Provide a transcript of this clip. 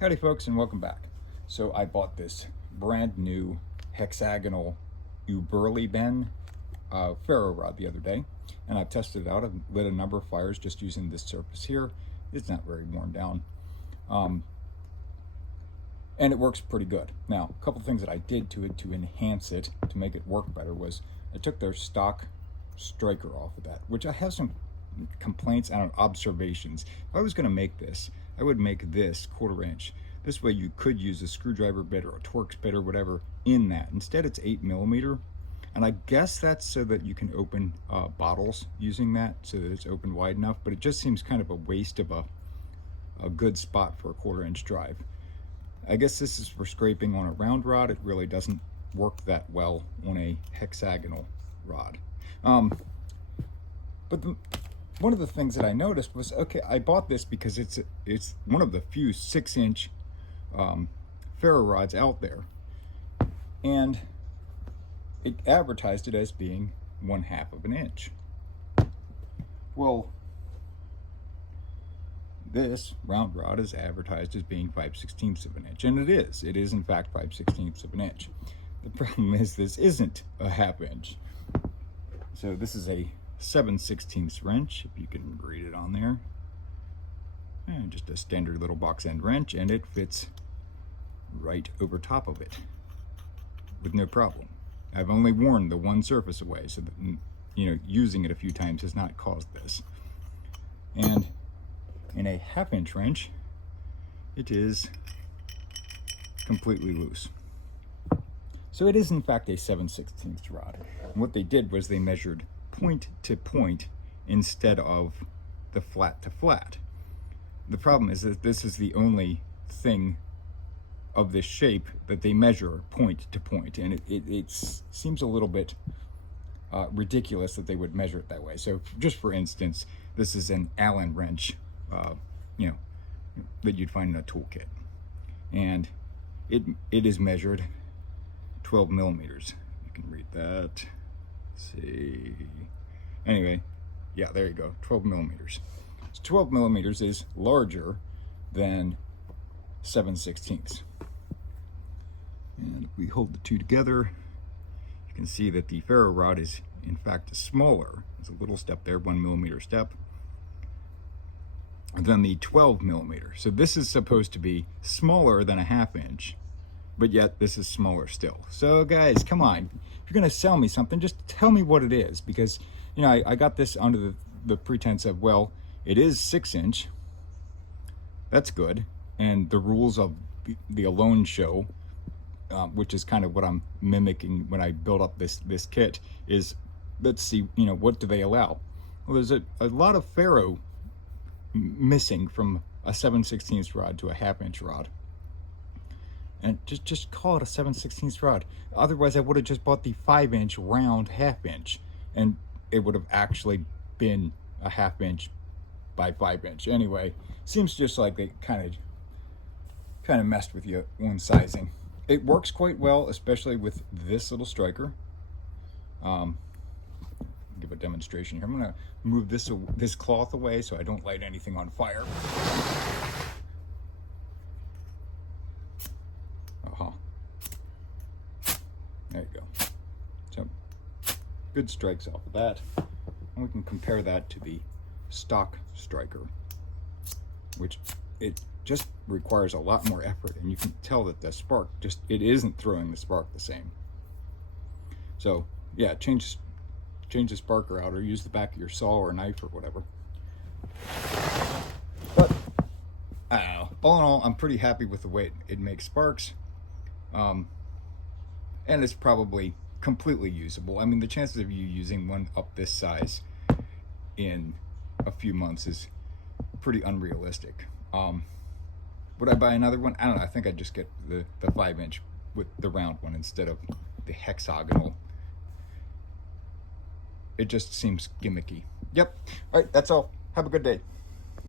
Howdy folks, and welcome back. So I bought this brand new hexagonal Uberleben ferro rod the other day, and I've tested it out. I've lit a number of fires just using this surface here. It's not very worn down, and it works pretty good. Now, a couple things that I did to it to enhance it, to make it work better, was I took their stock striker off of that, which I have some complaints and observations. If I was going to make this, I would make this 1/4 inch. This way you could use a screwdriver bit or a Torx bit or whatever in that. Instead it's 8mm, and I guess that's so that you can open bottles using that, so that it's open wide enough, but it just seems kind of a waste of a good spot for a 1/4 inch drive. I guess this is for scraping on a round rod. It really doesn't work that well on a hexagonal rod. But one of the things that I noticed was, okay, I bought this because it's one of the few 6-inch ferro rods out there, and it advertised it as being 1/2 of an inch. Well, this round rod is advertised as being 5/16 of an inch, and it is in fact 5/16 of an inch. The problem is this isn't a 1/2 inch. So this is a 7/16 wrench, if you can read it on there, and just a standard little box end wrench, and it fits right over top of it with no problem. I've only worn the one surface away, so that, using it a few times has not caused this. And in a 1/2 inch wrench, it is completely loose. So it is in fact a 7/16 rod. And what they did was they measured point to point instead of the flat to flat. The problem is that this is the only thing of this shape that they measure point to point, and it seems a little bit ridiculous that they would measure it that way. So just for instance, this is an Allen wrench, that you'd find in a toolkit, and it is measured 12mm. You can read that. Let's see. Anyway, yeah, there you go, 12mm. So 12mm is larger than 7/16. And if we hold the two together, you can see that the ferro rod is in fact smaller. There's a little step there, 1mm step, than the 12mm. So this is supposed to be smaller than a 1/2 inch, but yet this is smaller still. So guys, come on, if you're gonna sell me something, just tell me what it is, because I got this under the pretense of, well, it is 6-inch, that's good, and the rules of the Alone show, which is kind of what I'm mimicking when I build up this kit, is, let's see, what do they allow? Well, there's a lot of ferro missing from a 7/16 rod to a 1/2 inch rod, and just call it a 7/16 rod. Otherwise I would have just bought the 5-inch round 1/2 inch, and it would have actually been a 1/2 inch by 5 inch. Anyway, seems just like they kind of messed with you on sizing. It works quite well, especially with this little striker. Give a demonstration here. I'm gonna move this cloth away so I don't light anything on fire. There you go. So good strikes off of that, and we can compare that to the stock striker, which it just requires a lot more effort, and you can tell that the spark it isn't throwing the spark the same. So yeah, change the sparker out, or use the back of your saw or knife or whatever. But I don't know, all in all, I'm pretty happy with the way it makes sparks, and it's probably completely usable. I mean, the chances of you using one up this size in a few months is pretty unrealistic. Would I buy another one? I don't know. I think I'd just get the 5-inch with the round one instead of the hexagonal. It just seems gimmicky. Yep. All right, that's all. Have a good day.